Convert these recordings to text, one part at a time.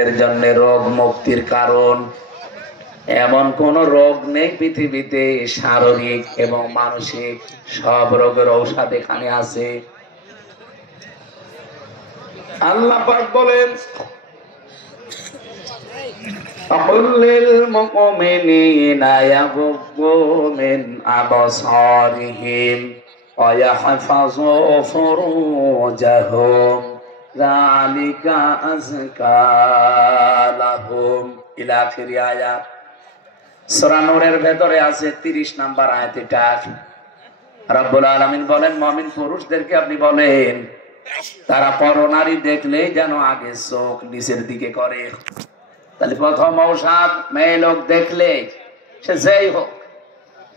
এর জন্য রোগ মুক্তির কারণ এমন কোন রোগ নেই পৃথিবীতে, শারীরিক এবং মানসিক সব রোগের ঔষধ এখানে আছে। আল্লাহ পাক বলেন, আকুল্লিল মুমিনিনা ইয়াগুদ্দু মিন আবসারিহিম ওয়া ইয়াহফাযু ফুরুজাহুম যালিকা আযকা লাহুম ইলা আখিরি আয়াত। সূরা নূরের ভেতরে আছে 30 নম্বর আয়াত। এটা রব্বুল আলামিন বলেন, মুমিন পুরুষদেরকে আপনি বলেন তারা পরনারী দেখলেই যেন আগে চোখ নিচের দিকে করে। তাহলে প্রথম ঔষধ, মেয়ে লোক দেখলে সে যেই হোক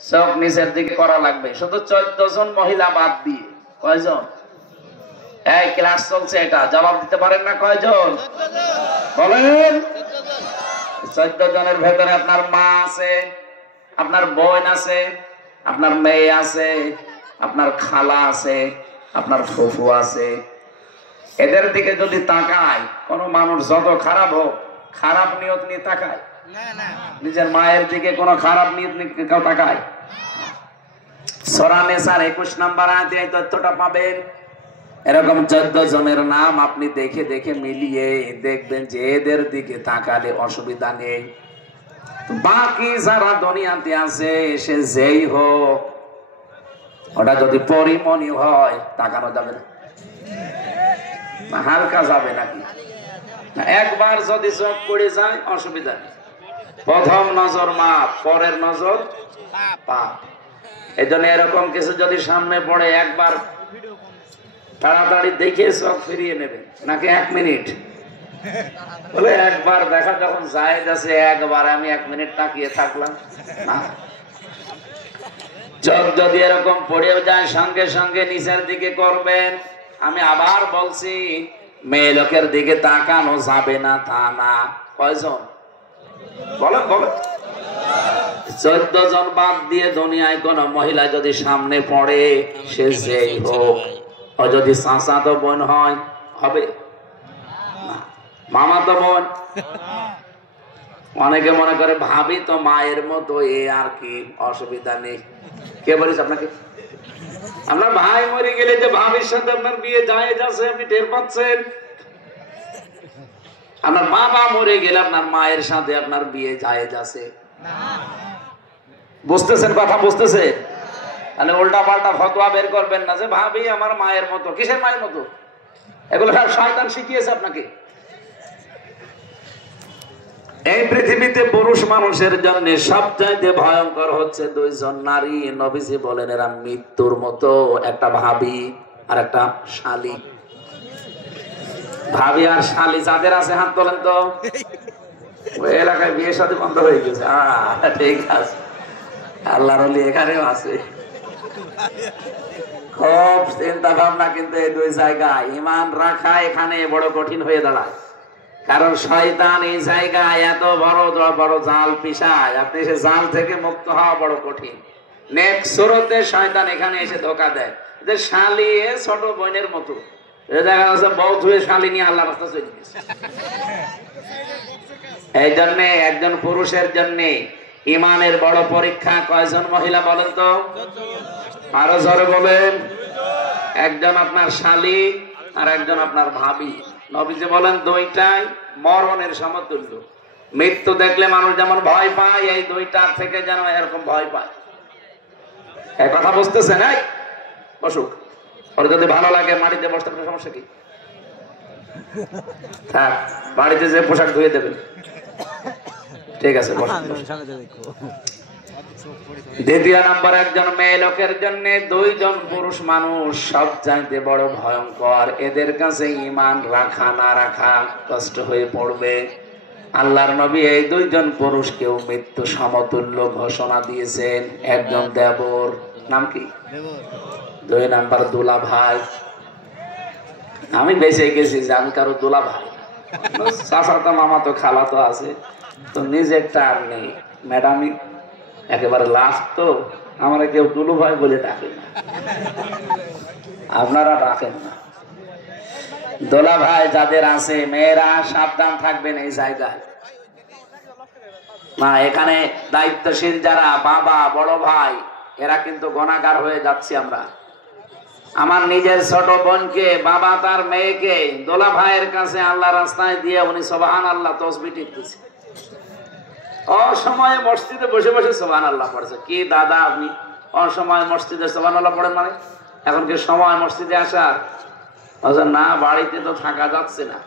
চোখ নিচের দিকে করা লাগবে। শুধু 14 জন মহিলা বাদ দিয়ে কয়জন? এই ক্লাস চলছে, এটা জবাব দিতে পারেন না? কয়জন বলেন? 14 জনের ভেতরে আপনার মা আছে, আপনার বোন আছে, আপনার মেয়ে আছে, আপনার খালা আছে, আপনার ফুফু আছে। এদের দিকে যদি তাকায় কোন মানুষ, যত খারাপ হোক, খারাপ নিয়ত নিয়ে তাকায়? নিজের মায়ের দিকে কোন খারাপ নিয়ত নিয়ে কেউ তাকায়? সূরা নিসার 21 নম্বর আয়াতে এই তথ্যটা পাবেন। এরকম 14 জনের নাম আপনি দেখে দেখে মিলিয়ে দেখবেন যে এদের দিকে তাকালে অসুবিধা নেই। বাকি যারা দুনিয়াতে আছে সে যেই হোক, ওটা যদি পরিমণি হয় তাকানো যাবে না? হালকা যাবে নাকি? একবার যদি চোখ পড়ে যায় অসুবিধা নেই। প্রথম নজর মাপ, পরের নজর পাপ। এই জন্য এরকম কিছু যদি সামনে পড়ে একবার তাড়াতাড়ি দেখে চোখ ফিরিয়ে নেবে, নাকি 1 মিনিট বলে একবার দেখা যখন যায় যাচ্ছে, একবার আমি 1 মিনিট তাকিয়ে থাকলাম না। চোখ যদি এরকম পড়েও যায় সঙ্গে সঙ্গে নিচের দিকে করবেন। আমি আবার বলছি, মেয়ে লোকের দিকে তাকানো যাবে না তা না। কয়জন বলেন বলেন? 14 জন বাদ দিয়ে দুনিয়ায় কোন মহিলা যদি সামনে পড়ে, সে যেই হোক, ও যদি চাচাতো বোন হয় হবে না, মামাতো বোন। অনেকে মনে করে ভাবি তো মায়ের মতো, এ আর কি অসুবিধা নেই। কে বলিস আপনাকে? আপনার ভাই মরে গেলে যে ভাবির সাথে আপনার বিয়ে জায়েজ আছে আপনি টের পাচ্ছেন? আপনার বাবা মরে গেলে আপনার মায়ের সাথে আপনার বিয়ে জায়েজ আছে? বুঝতেছেন কথা? বুঝতেছেন? তাহলে উল্টা পাল্টা ফতোয়া বের করবেন না যে ভাবি আমার মায়ের মতো। কিসের মায়ের মতো? এগুলো সব শয়তান শিখিয়েছে আপনাকে। এই পৃথিবীতে পুরুষ মানুষের জন্য সবচাইতে ভয়ঙ্কর হচ্ছে 2 জন নারী। নবীজি বলেন এরা মৃত্যুর মতো, একটা ভাবি আর একটা শালী। ভাবি আর শালী যাদের আছে হাত তোলেন তো। ওই এলাকায় বিয়ে শাদী বন্ধ হয়ে গেছে। ঠিক আছে, আল্লাহর ওলি এখানেও আছে। খুব চিন্তা ভাবনা কিন্তু এই 2 জায়গায় ঈমান রাখা এখানে বড় কঠিন হয়ে দাঁড়ায়। কারণ শয়তান এই জায়গায় এত বড় বড় জাল পিছায়, আপনি সে জাল থেকে মুক্ত হওয়া বড় কঠিন। নেক্সট সুরতে শয়তান এখানে এসে ধোকা দেয় যে শালী ছোট বোনের মতো। দেখা যাচ্ছে বউ ধুয়ে শালী নিয়ে আল্লাহ রাস্তা চলে গেছে। এই জন্য একজন পুরুষের জন্য ইমানের বড় পরীক্ষা। কয়জন মহিলা বলেন তো? আরো জোরে বলেন। একজন আপনার শালী আর একজন আপনার ভাবি। নবীজি বলেন 2টাই মরণের সমতুল্য। মৃত্যু দেখলে মানুষ যেমন ভয় পায়, এই 2টার থেকে যেন এরকম ভয় পায়। এই কথা বুঝতেছেন? এই অসুখ ওর যদি ভালো লাগে মাটিতে বসতে, সমস্যা কি? থাক, বাড়িতে যে পোশাক ধুয়ে দেবেন। ঠিক আছে। দ্বিতীয় নাম্বার, একজন মেয়ে লোকের জন্য 2 জন পুরুষ মানুষ সবচাইতে বড় ভয়ঙ্কর। এদের কাছে ঈমান রাখা না রাখা কষ্ট হয়ে পড়বে। আল্লাহর নবী এই 2 জন পুরুষকেও মৃত্যু সমতুল্য ঘোষণা দিয়েছেন। একজন দেবর, নাম কি? 2 নাম্বার দুলা ভাই। আমি বেঁচে গেছি যে আমি কারো দুলা ভাই। চাচা তো মামা তো খালা তো আছে, তো নিজেরটা আর নেই। ম্যাডামই একেবারে লাস্ট, তো আমরা কেউ দুলু ভাই বলে ডাকে না, আপনারা ডাকেন না। দোলা ভাই যাদের আছে মেয়েরা সাবধান থাকবেন এই জায়গায়। না, এখানে দায়িত্বশীল যারা বাবা বড় ভাই এরা কিন্তু গুনাহগার হয়ে যাচ্ছি আমরা। আমার নিজের ছোট বোনকে বাবা তার মেয়েকে দোলা ভাইয়ের কাছে আল্লাহ রাস্তায় দিয়ে উনি সুবহানাল্লাহ তাসবিহ টিপতেছে। অসময়ে মসজিদে বসে বসে সুবহানাল্লাহ পড়ছে। কি দাদা আপনি অসময়ে মসজিদে সুবহানাল্লাহ পড়েন মানে? এখন কি সময় মসজিদে আসার? না, বাড়িতে তো থাকা যাচ্ছে না।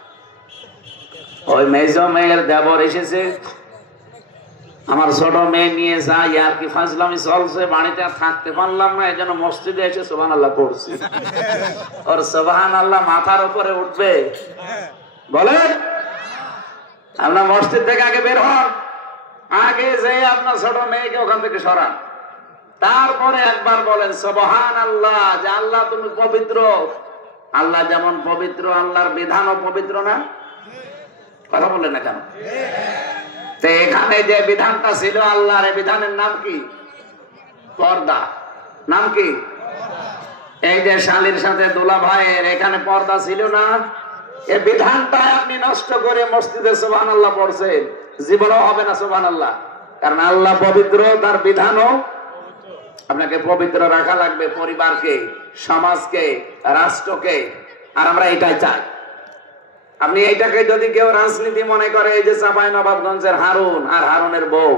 ওই মেজ মেয়ের দেবর এসেছে, আমার ছোট মেয়ে নিয়ে যাই আর কি ফাজলামি চলছে, বাড়িতে আর থাকতে পারলাম না, এই জন্য মসজিদে এসে সুবহানাল্লাহ পড়ছি। ওর সুবহানাল্লাহ মাথার উপরে উঠবে? বলেন, আপনার মসজিদ থেকে আগে বের হন, আগে যে আপনার ছোট মেয়েকে ওখান থেকে সরান, তারপরে একবার বলেন সুবহানাল্লাহ, যে আল্লাহ তুমি পবিত্র। আল্লাহ যেমন পবিত্র, আল্লাহর বিধানও পবিত্র না? কথা বললেন না কেন? তো এখানে যে বিধানটা ছিল আল্লাহর, এই বিধানের নাম কি? পর্দা। নাম কি? এই যে শালীর সাথে দোলা ভাইয়ের এখানে পর্দা ছিল না, এই বিধানটা আপনি নষ্ট করে মসজিদে সুবহানাল্লাহ পড়ছেন, জীবনও হবে না সুবহানাল্লাহ। কারণ আল্লাহ পবিত্র, তার বিধানও আপনাকে পবিত্র রাখা লাগবে, পরিবারকে, সমাজকে, রাষ্ট্রকে। আর আমরা এটাই চাই। আপনি এইটাকে যদি কেউ রাজনীতি মনে করে, এই যে চাঁপাইনবাবগঞ্জের হারুন আর হারুনের বউ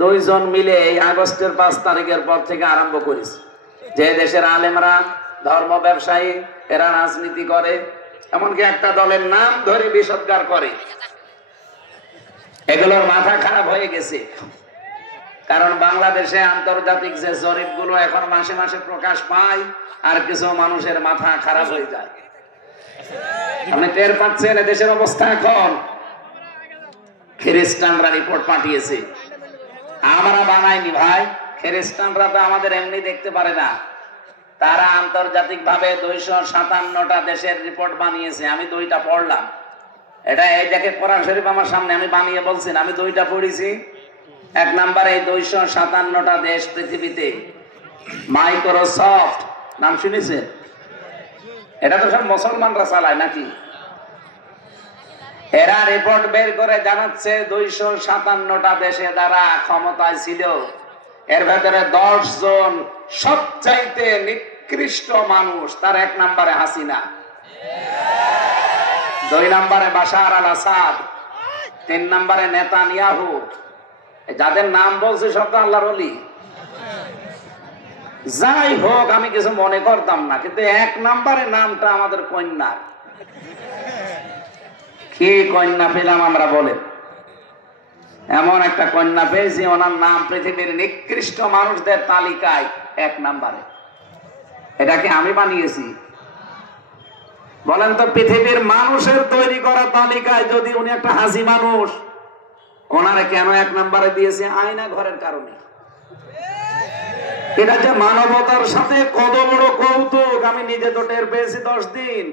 দুইজন মিলে এই আগস্টের 5 তারিখের পর থেকে আরম্ভ করেছে যে দেশের আলেমরা, ধর্ম ব্যবসায়ী এরা রাজনীতি করে, এমনকি একটা দলের নাম ধরে বিষোদ্গার করে। এগুলোর মাথা খারাপ হয়ে গেছে। কারণ বাংলাদেশে আন্তর্জাতিক যে জরিপগুলো এখন মাসে মাসে প্রকাশ পায়, আর কিছু মানুষের মাথা খারাপ হয়ে যায়। আপনি টের পাচ্ছেন দেশের অবস্থা এখন? খ্রিস্টানরা রিপোর্ট পাঠিয়েছে, আমরা বানাইনি ভাই। খ্রিস্টানরা তো আমাদের এমনি দেখতে পারে না, তারা আন্তর্জাতিক ভাবে 257টা দেশের রিপোর্ট বানিয়েছে। আমি 2টা পড়লাম। এটা এই দেখে কোরআন শরীফ আমার সামনে, আমি বানিয়ে বলছি, আমি 2টা পড়েছি। 1 নম্বরে 257টা দেশ পৃথিবীতে। মাইক্রোসফট নাম শুনেছেন? এটা তো সব মুসলমানরা চালায় নাকি? এরা রিপোর্ট বের করে জানাচ্ছে 257টা দেশে যারা ক্ষমতায় ছিল, এর ভেতরে 10 জন সবচাইতে নিকৃষ্ট মানুষ। তার 1 নম্বরে হাসিনা, 2 নম্বরে বাশার আল আসাদ, 3 নম্বরে নেতানিয়াহু। যাদের নাম বলছে সব তো আল্লাহর ওলি। যাই হোক, আমি কিছু মনে করতাম না, কিন্তু 1 নম্বরে নামটা আমাদের কন্যা। কি কন্যা পেলাম আমরা বলেন? এমন একটা কন্যা পেয়েছি, ওনার নাম পৃথিবীর নিকৃষ্ট মানুষদের তালিকায় 1 নম্বরে। এটা কি আমি বানিয়েছি? বলেন তো, পৃথিবীর মানুষের তৈরি করা তালিকায় যদি উনি একটা হাসি মানুষ, ওনারা কেন 1 নম্বরে দিয়েছে? আয়না ঘরের কারণে। এটা যে মানবতার সাথে কত বড় কৌতুক, আমি নিজে তো টের পেয়েছি। 10 দিন,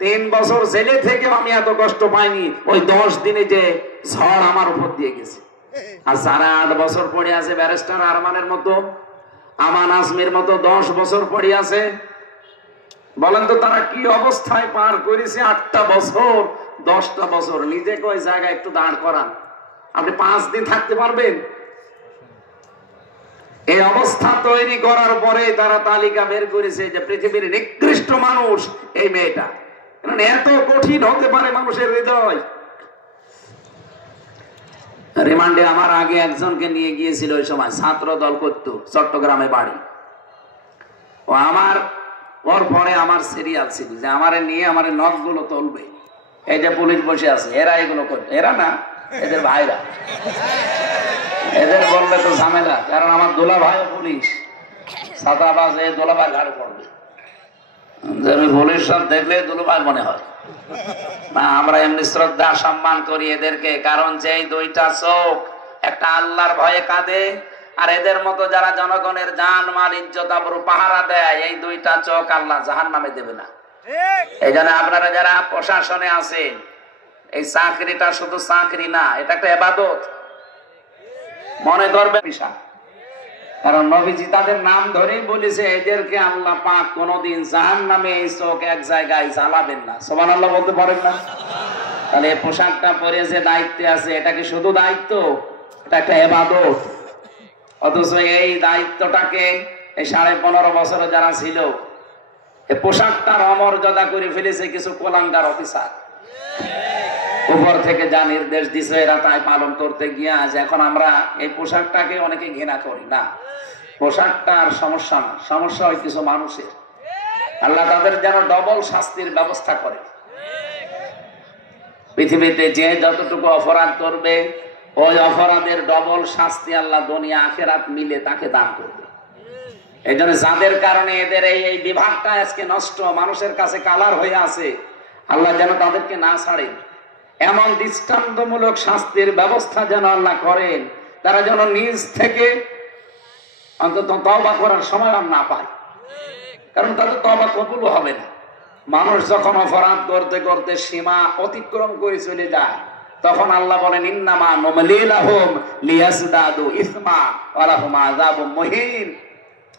3 বছর জেলে থেকেও আমি এত কষ্ট পাইনি। ওই 10 দিনে যে ঝড় আমার উপর দিয়ে গেছে। আর যারা 8 বছর পড়ে আছে, ব্যারিস্টার আরমানের মতো, আমান আজমির মতো 10 বছর পড়ে আছে, বলেন তো তারা কি অবস্থায় পার করেছে? 8টা বছর, 10টা বছর। নিজেকে ওই জায়গায় একটু দাঁড় করান, আপনি 5 দিন থাকতে পারবেন? এই অবস্থা তৈরি করার পরে তারা তালিকা বের করেছে যে পৃথিবীর নিকৃষ্ট মানুষ এই মেয়েটা। এত কঠিন হতে পারে মানুষের হৃদয়। রিমান্ডে আমার আগে একজনকে নিয়ে গিয়েছিল, ওই সময় ছাত্র দল করত, চট্টগ্রামে বাড়ি। ও আমার ওর পরে আমার সিরিয়াল ছিল যে আমারে নিয়ে আমার নখগুলো তুলবে। এই যে পুলিশ বসে আছে, এরা এগুলো করবে। এরা না, এদের ভাইরা। এদের বললে তো ঝামেলা, কারণ আমার দোলা ভাইও পুলিশ। ছাতাবাজ এই দোলা ভাই ঘাড়ে পড়বে। যে আমি পুলিশ সব দেখলে দোলা ভাই মনে হয় না। আমরা এমনি শ্রদ্ধা সম্মান করি এদেরকে, কারণ যেই 2টা চোখ, একটা আল্লাহর ভয়ে কাঁদে, আর এদের মতো যারা জনগণের জান মাল ইজ্জত আবরু পাহারা দেয়, এই 2টা চোখ আল্লাহ জাহান্নামে দেবে না। এই জন্য আপনারা যারা প্রশাসনে আছেন, এই চাকরিটা শুধু চাকরি না, এটা একটা ইবাদত মনে করবেন। কারণ নবীজি তাদের নাম ধরেই বলেছে এদেরকে আল্লাহ পাক কোনদিন জাহান্নামে এই চোখ এক জায়গায় জ্বালাবেন না। সুবহানাল্লাহ বলতে পারেন না? তাহলে এই পোশাকটা পরে যে দায়িত্বে আছে, এটা কি শুধু দায়িত্ব? এটা একটা ইবাদত। অথচ এই দায়িত্বটাকে এই 15.5 বছরে যারা ছিল, এই পোশাকটার অমর্যাদা করে ফেলেছে কিছু কোলাঙ্গার অফিসার। উপর থেকে যা নির্দেশ দিছে এরা তাই পালন করতে গিয়ে আজ এখন আমরা এই পোশাকটাকে অনেকে ঘৃণা করি না। পোশাকটার সমস্যা না, সমস্যা হয় কিছু মানুষের। আল্লাহ তাদের যেন ডবল শাস্তির ব্যবস্থা করে। পৃথিবীতে যে যতটুকু অপরাধ করবে ওই অপরাধের ডবল শাস্তি আল্লাহ দুনিয়া আখিরাত মিলে তাকে দান করবে। এই জন্য যাদের কারণে এদের এই বিভাগটা আজকে নষ্ট, মানুষের কাছে কালার হয়ে আছে, আল্লাহ যেন তাদেরকে না ছাড়েন। এমন দৃষ্টান্তমূলক শাস্তির ব্যবস্থা যেন আল্লাহ করেন, তারা যেন নিজ থেকে অন্তত তওবা করার সময় আর না পায়। কারণ তাদের তওবা কবুল হবে না। মানুষ যখন অপরাধ করতে করতে সীমা অতিক্রম করে চলে যায়, তখন আল্লাহ বলেন ইন্নামা নুমলি লাহুম লিয়াজদাদু ইসমা ওয়া লাহুম আযাবুম মুহিন।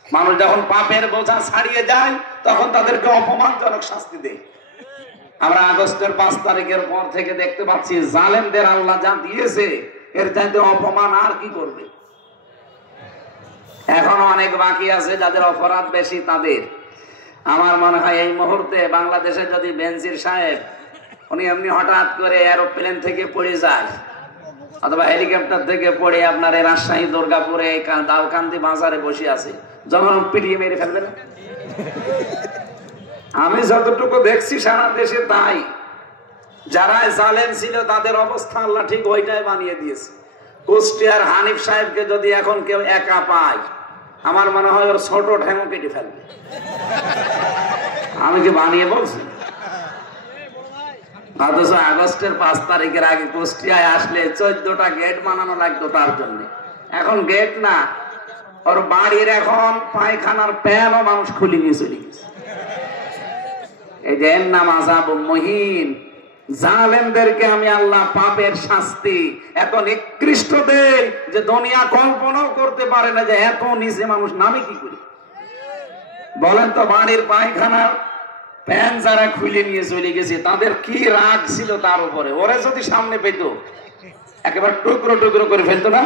মানুষ যখন পাপের বোঝা ছাড়িয়ে যায় তখন তাদেরকে অপমানজনক শাস্তি দেয়। আমরা আগস্টের 5 তারিখের পর থেকে দেখতে পাচ্ছি জালেমদের আল্লাহ যা দিয়েছে এর চাইতে অপমান আর কি করবে। এখনো অনেক বাকি আছে যাদের অপরাধ বেশি তাদের। আমার মনে হয় এই মুহূর্তে বাংলাদেশে যদি বেনজির সাহেব উনি এমনি হঠাৎ করে এরোপ্লেন থেকে পড়ে যায় অথবা হেলিকপ্টার থেকে পড়ে আপনার এই রাজশাহী দুর্গাপুরে এই দাউকান্দি বাজারে বসে আছে, যখন পিটিয়ে মেরে ফেলবে না? আমি যতটুকু দেখছি সারা দেশে তাই। যারা জালেম ছিল তাদের অবস্থা আল্লাহ ঠিক ওইটাই বানিয়ে দিয়েছে। কুষ্টিয়ার হানিফ সাহেবকে যদি এখন কেউ একা পায়, আমার মনে হয় ওর ছোট ঠ্যাঙও কেটে ফেলবে। আমি কি বানিয়ে বলছি? অথচ আগস্টের 5 তারিখের আগে কুষ্টিয়ায় আসলে 14টা গেট বানানো লাগতো তার জন্য। এখন গেট না, ওর বাড়ির এখন পায়খানার প্যানও মানুষ খুলে নিয়ে চলে গেছে। এই যে এর নাম আযাবুম মুহিন। জালেমদেরকে আমি আল্লাহ পাপের শাস্তি এত নিকৃষ্ট দেই যে দুনিয়া কল্পনাও করতে পারে না যে এত নিচে মানুষ নামে কি করে। বলেন তো, বাড়ির পায়খানার প্যান যারা খুলে নিয়ে চলে গেছে তাদের কি রাগ ছিল তার উপরে। ওরা যদি সামনে পেত একেবারে টুকরো টুকরো করে ফেলতো না?